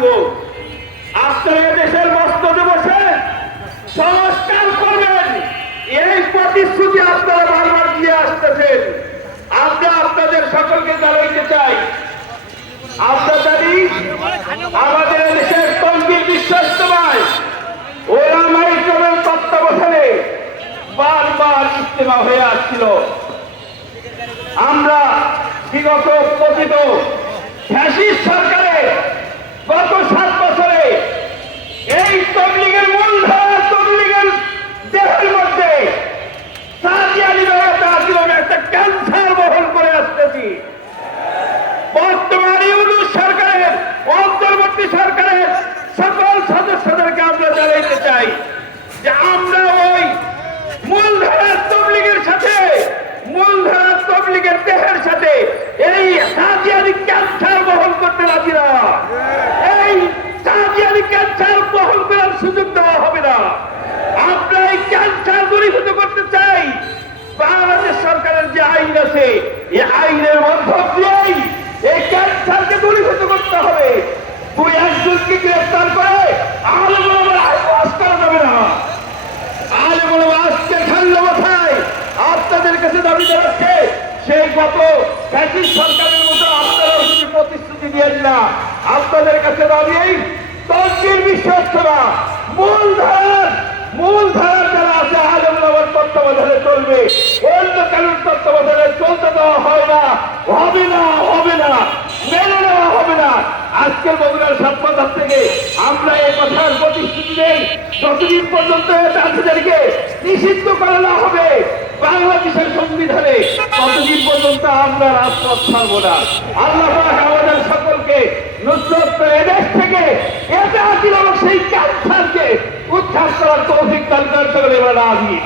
দিব। আপনারা এদেশের মসজিদে বসে সংস্কার করবেন, এই প্রতিশ্রুতি আপনারা বারবার দিয়ে আসতেছেন। আমরা আপনাদের সকলকে জানাইতে চাই, আমরা জানি আমাদের দেশের তনবির বিশ্বস্তমায় ওলামায়ে কেরামের তত্ত্বাবধানে বারবার ইজতেমা হয়ে আসছিল। আমরা বিগত পতিত ফ্যাসিস্ট সরকারের গত 7 বছরে এই তবলিগের মূলধারা তবলিগের দেহের মধ্যে সাদিয়ানি আন্দোলন একটা ক্যান্সার বহন করে আসতেছি। বর্তমানে ইউনূস সরকারের অন্তর্বর্তী সরকারের সকল সদস্যদেরকে আমরা জানাইতে চাই যে আমরা ওই মূলধারার তবলিগের সাথে, মূলধারার তবলিগের দেহের সাথে এই সাদিয়ানি ক্যান্সার বহন করতে রাজি না। এই সাদিয়ানি ক্যান্সার বহন করার সুযোগ দেওয়া হবে না। আমরা এই ক্যান্সার দূরীভূত করতে চাই। বাংলাদেশ সরকারের যে আইন আছে, এই আইনের মধ্য দিয়েই এই ক্যান্সারকে দূরীভূত করতে হবে। 2-1 গ্রেফতার করে আলেম ওলামার আইওয়াজ করা যাবে না। আলেম ওলামা আজকে ঠান্ডা মাথায় আপনাদের কাছে দাবি জানাচ্ছে, সেই গত ফ্যাসিস্ট সরকারের মতো আপনারা কিছু প্রতিশ্রুতি দিয়েন না। আপনাদের কাছে দাবি এই তনবির বিশ্বস্তরা মূলধারার যারা আছে আলেম ওলামার তত্ত্বাবধানে চলবে, অন্য কারোর তত্ত্বাবধানে চলতে দেওয়া হয় না, হবে না, হবে না, মেনে নেওয়া হবে না। আজকের বগুড়ার সাতপাতার থেকে আমরা এই কথার প্রতিশ্রুতি নেই, যতদিন পর্যন্ত তাদেরকে নিষিদ্ধ করা না হবে বাংলাদেশের সংবিধানে, ততদিন পর্যন্ত আমরা রাজপথ ছাড়ব না। আল্লাহ পাক আমাদের সকলকে নুসরত করে এদেশ থেকে এটা আসিল সেই ক্যান্সারকে উদ্ধার করার তৌফিক দান করেন। সকলে বলেন আমিন।